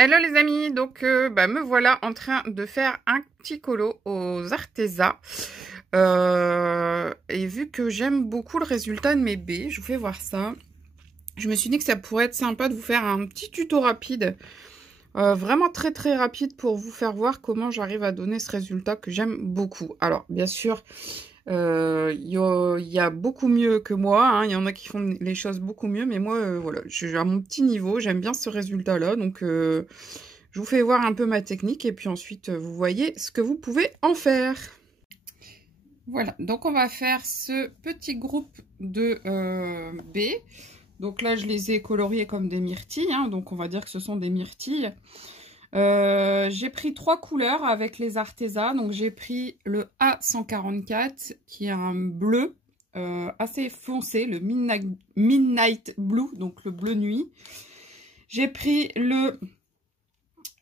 Hello les amis, donc me voilà en train de faire un petit colo aux Arteza. Et vu que j'aime beaucoup le résultat de mes baies, je vous fais voir ça. Je me suis dit que ça pourrait être sympa de vous faire un petit tuto rapide. Vraiment très très rapide pour vous faire voir comment j'arrive à donner ce résultat que j'aime beaucoup. Alors bien sûr, y a beaucoup mieux que moi, hein. Il y en a qui font les choses beaucoup mieux, mais moi voilà, je suis à mon petit niveau, j'aime bien ce résultat là, donc je vous fais voir un peu ma technique et puis ensuite vous voyez ce que vous pouvez en faire. Voilà, donc on va faire ce petit groupe de baies. Donc là je les ai coloriées comme des myrtilles, hein, donc on va dire que ce sont des myrtilles. J'ai pris 3 couleurs avec les Arteza. Donc j'ai pris le A144 qui est un bleu assez foncé, le Midnight Blue, donc le bleu nuit. J'ai pris le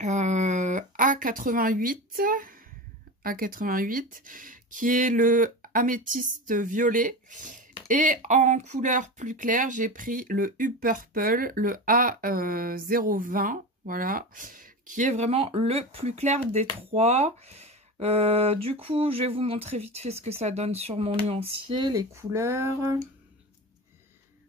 A88 qui est le améthyste violet. Et en couleur plus claire, j'ai pris le U Purple, le A020, voilà, qui est vraiment le plus clair des 3. Du coup, je vais vous montrer vite fait ce que ça donne sur mon nuancier, les couleurs.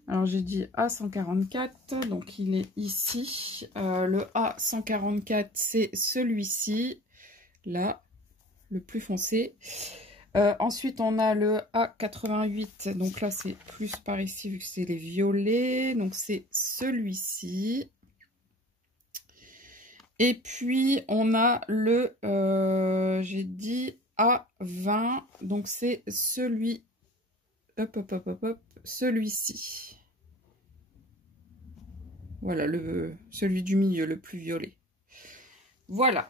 Alors, j'ai dit A144, donc il est ici. Le A144, c'est celui-ci, là, le plus foncé. Ensuite, on a le A88, donc là, c'est plus par ici, vu que c'est les violets. Donc, c'est celui-ci. Et puis, on a le, j'ai dit A20, donc c'est celui, celui-ci. Voilà, celui du milieu, le plus violet. Voilà.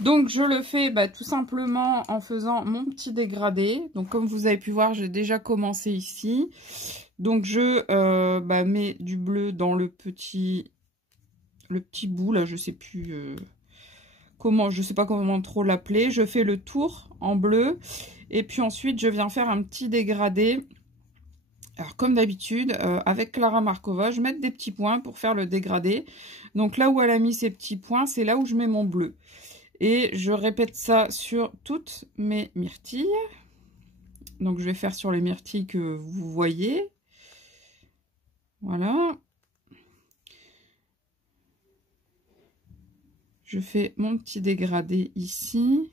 Donc, je le fais tout simplement en faisant mon petit dégradé. Donc, comme vous avez pu voir, j'ai déjà commencé ici. Donc, je mets du bleu dans le petit bout, là, je sais plus comment, je sais pas comment trop l'appeler. Je fais le tour en bleu. Et puis ensuite, je viens faire un petit dégradé. Alors, comme d'habitude, avec Clara Markova, je mets des petits points pour faire le dégradé. Donc, là où elle a mis ses petits points, c'est là où je mets mon bleu. Et je répète ça sur toutes mes myrtilles. Donc, je vais faire sur les myrtilles que vous voyez. Voilà. Je fais mon petit dégradé ici.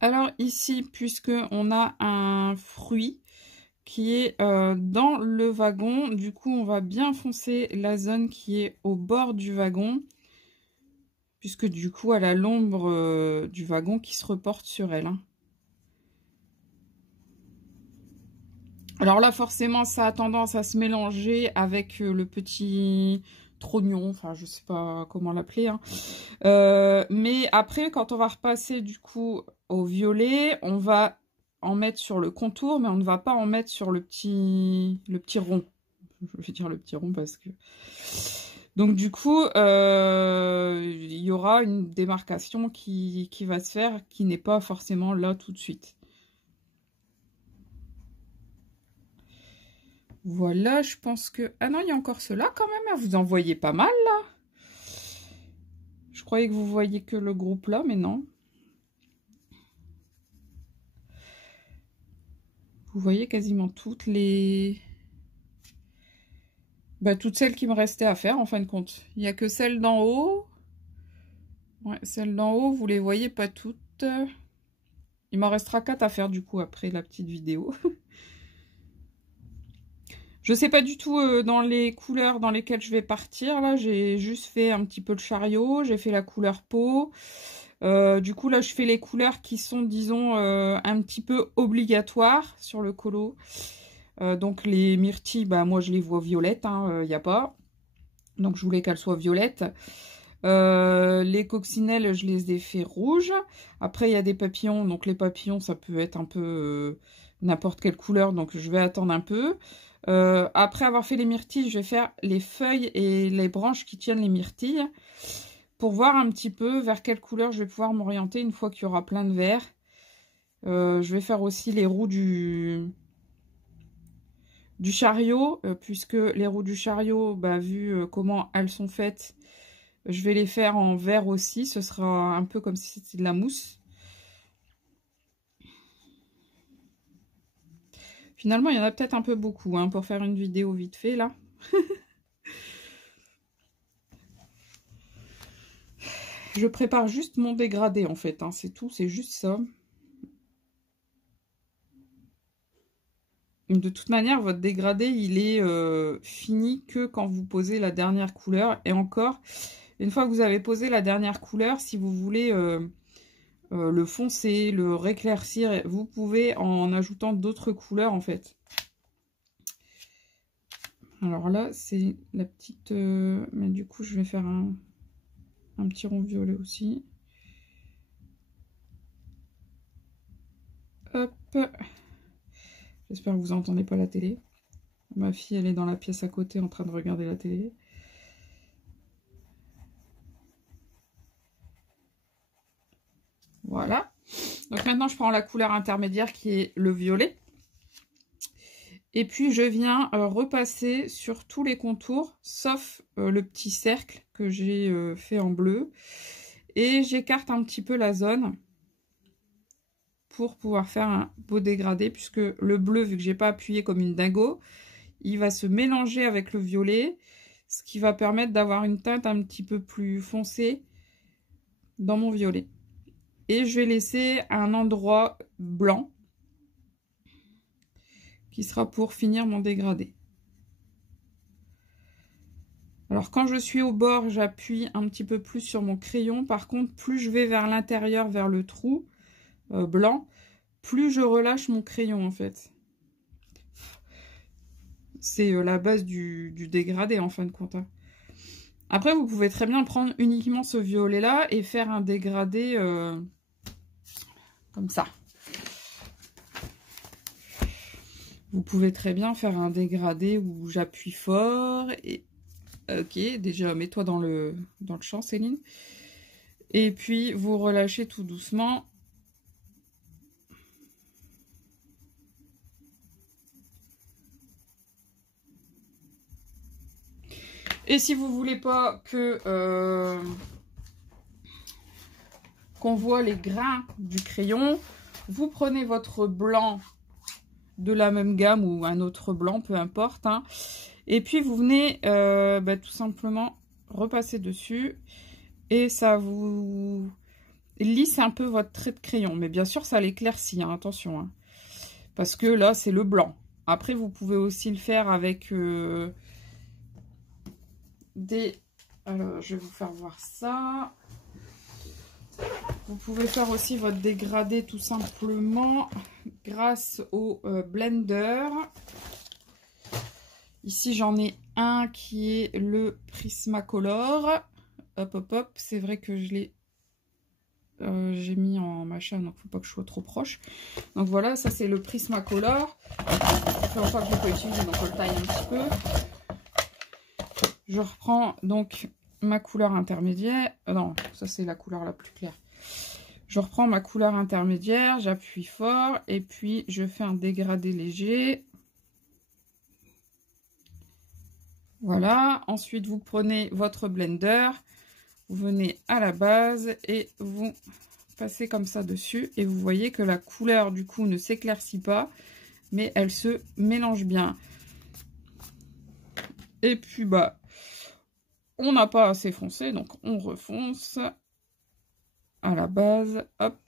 Alors ici, puisque on a un fruit qui est dans le wagon, du coup on va bien foncer la zone qui est au bord du wagon, puisque du coup elle a l'ombre du wagon qui se reporte sur elle, hein. Alors là forcément ça a tendance à se mélanger avec le petit trognon, enfin je sais pas comment l'appeler, hein. Mais après quand on va repasser du coup au violet, on va en mettre sur le contour, mais on ne va pas en mettre sur le petit rond. Je vais dire le petit rond parce que... Donc du coup, il y aura une démarcation qui va se faire, qui n'est pas forcément là tout de suite. Voilà, je pense que... Ah non, il y a encore ceux-là quand même, vous en voyez pas mal là. Je croyais que vous voyiez que le groupe là, mais non. Vous voyez quasiment toutes les... toutes celles qui me restaient à faire en fin de compte. Il n'y a que celles d'en haut. Ouais, celles d'en haut, vous les voyez pas toutes. Il m'en restera 4 à faire du coup après la petite vidéo. Je sais pas du tout dans les couleurs dans lesquelles je vais partir. Là, j'ai juste fait un petit peu de chariot. J'ai fait la couleur peau. Du coup, là, je fais les couleurs qui sont, disons, un petit peu obligatoires sur le colo. Donc, les myrtilles, moi, je les vois violettes, hein, y a pas. Donc, je voulais qu'elles soient violettes. Les coccinelles, je les ai fait rouges. Après, il y a des papillons. Donc, les papillons, ça peut être un peu n'importe quelle couleur. Donc, je vais attendre un peu. Après avoir fait les myrtilles, je vais faire les feuilles et les branches qui tiennent les myrtilles pour voir un petit peu vers quelle couleur je vais pouvoir m'orienter une fois qu'il y aura plein de vert. Je vais faire aussi les roues du chariot, puisque les roues du chariot, bah, vu comment elles sont faites, je vais les faire en vert aussi. Ce sera un peu comme si c'était de la mousse. Finalement, il y en a peut-être un peu beaucoup hein, pour faire une vidéo vite fait là. Je prépare juste mon dégradé en fait, hein, c'est tout, c'est juste ça. De toute manière, votre dégradé, il est fini que quand vous posez la dernière couleur. Et encore, une fois que vous avez posé la dernière couleur, si vous voulez le foncer, le réclaircir, vous pouvez en ajoutant d'autres couleurs en fait. Alors là, c'est la petite... mais du coup, je vais faire un petit rond violet aussi. Hop. J'espère que vous n'entendez pas la télé. Ma fille, elle est dans la pièce à côté en train de regarder la télé. Voilà. Donc maintenant, je prends la couleur intermédiaire qui est le violet. Et puis, je viens repasser sur tous les contours, sauf le petit cercle que j'ai fait en bleu. Et j'écarte un petit peu la zone pour pouvoir faire un beau dégradé, puisque le bleu, vu que j'ai pas appuyé comme une dingo, il va se mélanger avec le violet, ce qui va permettre d'avoir une teinte un petit peu plus foncée dans mon violet. Et je vais laisser un endroit blanc qui sera pour finir mon dégradé. Alors quand je suis au bord, j'appuie un petit peu plus sur mon crayon. Par contre, plus je vais vers l'intérieur, vers le trou blanc, plus je relâche mon crayon en fait. C'est la base du dégradé en fin de compte. Hein. Après, vous pouvez très bien prendre uniquement ce violet-là et faire un dégradé comme ça. Vous pouvez très bien faire un dégradé où j'appuie fort. Et ok, déjà, mets-toi dans le champ, Céline. Et puis, vous relâchez tout doucement. Et si vous voulez pas que qu'on voit les grains du crayon, vous prenez votre blanc de la même gamme ou un autre blanc, peu importe. Hein, et puis vous venez tout simplement repasser dessus et ça vous lisse un peu votre trait de crayon. Mais bien sûr, ça l'éclaircit, hein, attention. Hein, parce que là, c'est le blanc. Après, vous pouvez aussi le faire avec... Alors, je vais vous faire voir ça. Vous pouvez faire aussi votre dégradé tout simplement grâce au blender. Ici, j'en ai un qui est le Prismacolor. Hop, hop, hop. C'est vrai que je l'ai... j'ai mis en machin, donc faut pas que je sois trop proche. Donc voilà, ça c'est le Prismacolor. Ça fait longtemps que je l'ai pas utilisé, donc on le taille un petit peu. Je reprends donc ma couleur intermédiaire. Non, ça c'est la couleur la plus claire. Je reprends ma couleur intermédiaire, j'appuie fort et puis je fais un dégradé léger. Voilà. Ensuite, vous prenez votre blender, vous venez à la base et vous passez comme ça dessus. Et vous voyez que la couleur du coup ne s'éclaircit pas, mais elle se mélange bien. Et puis bah... on n'a pas assez foncé, donc on refonce à la base. Hop.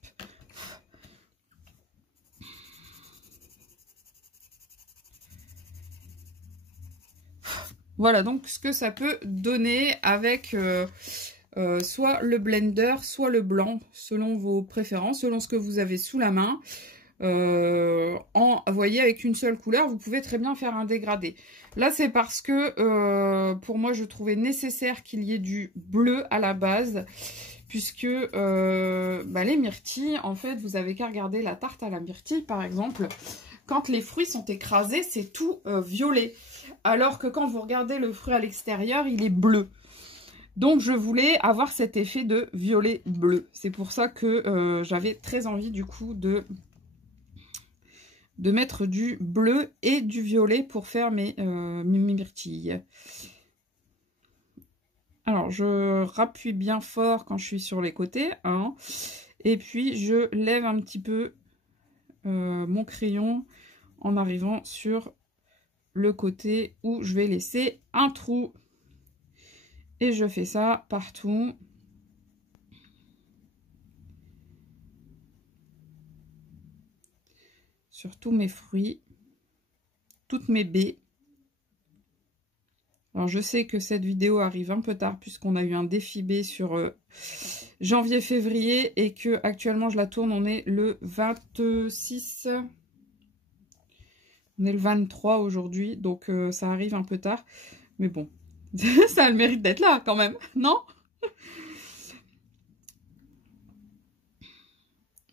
Voilà donc ce que ça peut donner avec soit le blender, soit le blanc, selon vos préférences, selon ce que vous avez sous la main. Vous voyez, avec une seule couleur, vous pouvez très bien faire un dégradé. Là, c'est parce que pour moi, je trouvais nécessaire qu'il y ait du bleu à la base, puisque les myrtilles, en fait, vous avez qu'à regarder la tarte à la myrtille, par exemple. Quand les fruits sont écrasés, c'est tout violet. Alors que quand vous regardez le fruit à l'extérieur, il est bleu. Donc je voulais avoir cet effet de violet bleu. C'est pour ça que j'avais très envie du coup de mettre du bleu et du violet pour faire mes myrtilles. Alors je rappuie bien fort quand je suis sur les côtés, hein, et puis je lève un petit peu mon crayon en arrivant sur le côté où je vais laisser un trou. Et je fais ça partout. Sur tous mes fruits, toutes mes baies. Alors je sais que cette vidéo arrive un peu tard puisqu'on a eu un défi baie sur janvier-février et que actuellement je la tourne, on est le 26. On est le 23 aujourd'hui, donc ça arrive un peu tard. Mais bon, ça a le mérite d'être là quand même, non?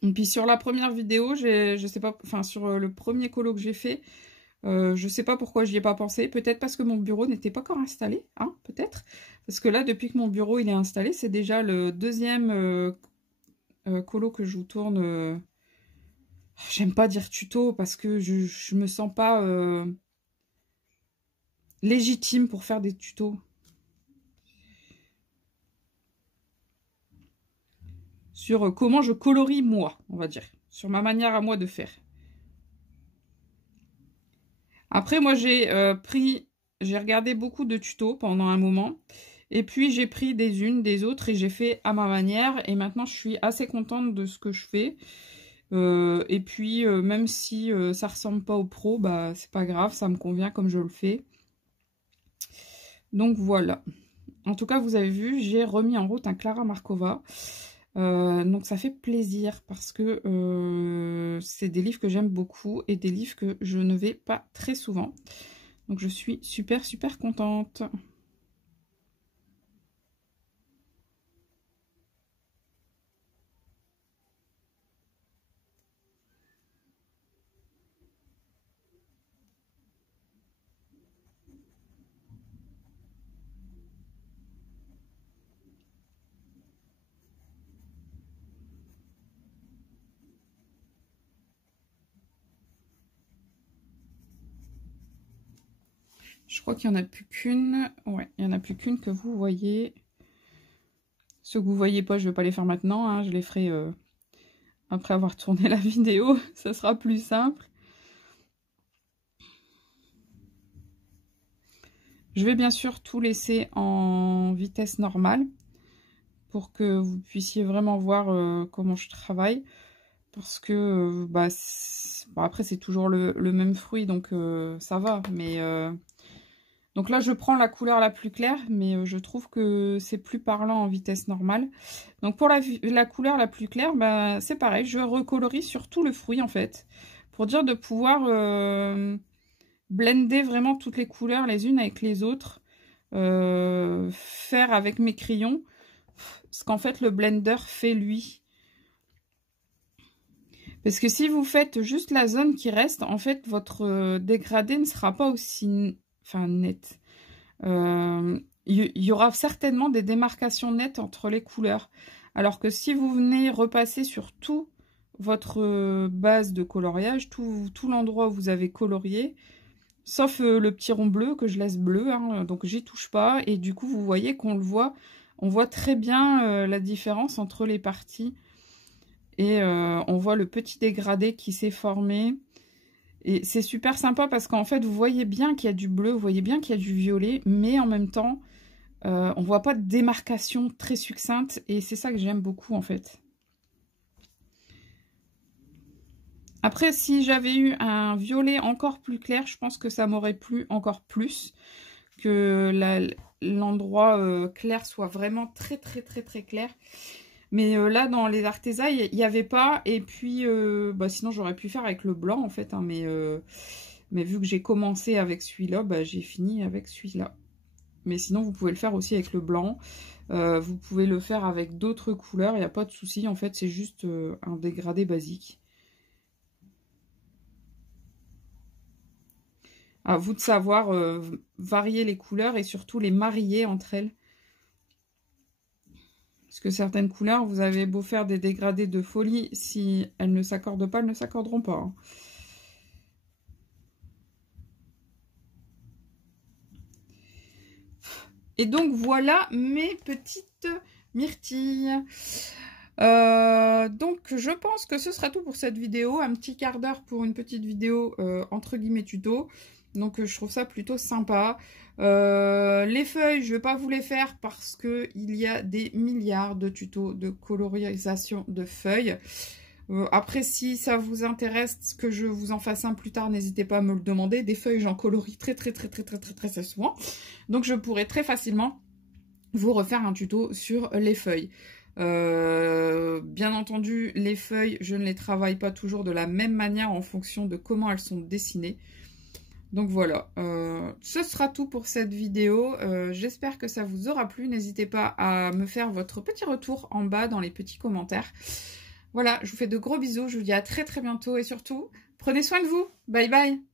Et puis sur la première vidéo, je sais pas, enfin sur le premier colo que j'ai fait, je sais pas pourquoi j'y ai pas pensé. Peut-être parce que mon bureau n'était pas encore installé, hein, peut-être. Parce que là, depuis que mon bureau il est installé, c'est déjà le deuxième colo que je vous tourne. J'aime pas dire tuto parce que je me sens pas légitime pour faire des tutos. Sur comment je colorie moi, on va dire. Sur ma manière à moi de faire. Après, moi, j'ai regardé beaucoup de tutos pendant un moment. Et puis, j'ai pris des unes, des autres et j'ai fait à ma manière. Et maintenant, je suis assez contente de ce que je fais. Et puis, même si ça ressemble pas au pro, bah, c'est pas grave, ça me convient comme je le fais. Donc, voilà. En tout cas, vous avez vu, j'ai remis en route un Clara Markova. Donc ça fait plaisir parce que c'est des livres que j'aime beaucoup et des livres que je ne vais pas très souvent. Donc je suis super contente. Je crois qu'il n'y en a plus qu'une. Ouais, il n'y en a plus qu'une que vous voyez. Ceux que vous voyez pas, je ne vais pas les faire maintenant, hein. Je les ferai après avoir tourné la vidéo. Ça sera plus simple. Je vais bien sûr tout laisser en vitesse normale pour que vous puissiez vraiment voir comment je travaille. Parce que, bah, bon, après, c'est toujours le même fruit, donc ça va. Mais donc là, je prends la couleur la plus claire, mais je trouve que c'est plus parlant en vitesse normale. Donc pour la couleur la plus claire, bah, c'est pareil, je recolorie sur tout le fruit, en fait. Pour dire de pouvoir blender vraiment toutes les couleurs les unes avec les autres. Faire avec mes crayons ce qu'en fait le blender fait lui. Parce que si vous faites juste la zone qui reste, en fait, votre dégradé ne sera pas aussi net. Il y aura certainement des démarcations nettes entre les couleurs. Alors que si vous venez repasser sur tout votre base de coloriage, tout l'endroit où vous avez colorié, sauf le petit rond bleu que je laisse bleu, hein, donc j'y touche pas. Et du coup, vous voyez qu'on le voit, on voit très bien la différence entre les parties. Et on voit le petit dégradé qui s'est formé. Et c'est super sympa parce qu'en fait, vous voyez bien qu'il y a du bleu, vous voyez bien qu'il y a du violet, mais en même temps, on voit pas de démarcation très succincte. Et c'est ça que j'aime beaucoup, en fait. Après, si j'avais eu un violet encore plus clair, je pense que ça m'aurait plu encore plus. Que l'endroit clair soit vraiment très clair. Mais là, dans les Arteza, il n'y avait pas. Et puis, bah, sinon, j'aurais pu faire avec le blanc, en fait. Hein, mais vu que j'ai commencé avec celui-là, bah, j'ai fini avec celui-là. Mais sinon, vous pouvez le faire aussi avec le blanc. Vous pouvez le faire avec d'autres couleurs. Il n'y a pas de souci. En fait, c'est juste un dégradé basique. À vous de savoir varier les couleurs et surtout les marier entre elles. Parce que certaines couleurs, vous avez beau faire des dégradés de folie, si elles ne s'accordent pas, elles ne s'accorderont pas. Hein. Et donc, voilà mes petites myrtilles. Donc, je pense que ce sera tout pour cette vidéo. Un petit quart d'heure pour une petite vidéo, entre guillemets, tuto. Donc, je trouve ça plutôt sympa. Les feuilles, je ne vais pas vous les faire parce qu'il y a des milliards de tutos de colorisation de feuilles. Après, si ça vous intéresse que je vous en fasse un plus tard, n'hésitez pas à me le demander. Des feuilles, j'en colorie très souvent. Donc, je pourrais très facilement vous refaire un tuto sur les feuilles. Bien entendu, les feuilles, je ne les travaille pas toujours de la même manière en fonction de comment elles sont dessinées. Donc voilà, ce sera tout pour cette vidéo. J'espère que ça vous aura plu. N'hésitez pas à me faire votre petit retour en bas dans les petits commentaires. Voilà, je vous fais de gros bisous. Je vous dis à très bientôt et surtout, prenez soin de vous. Bye bye.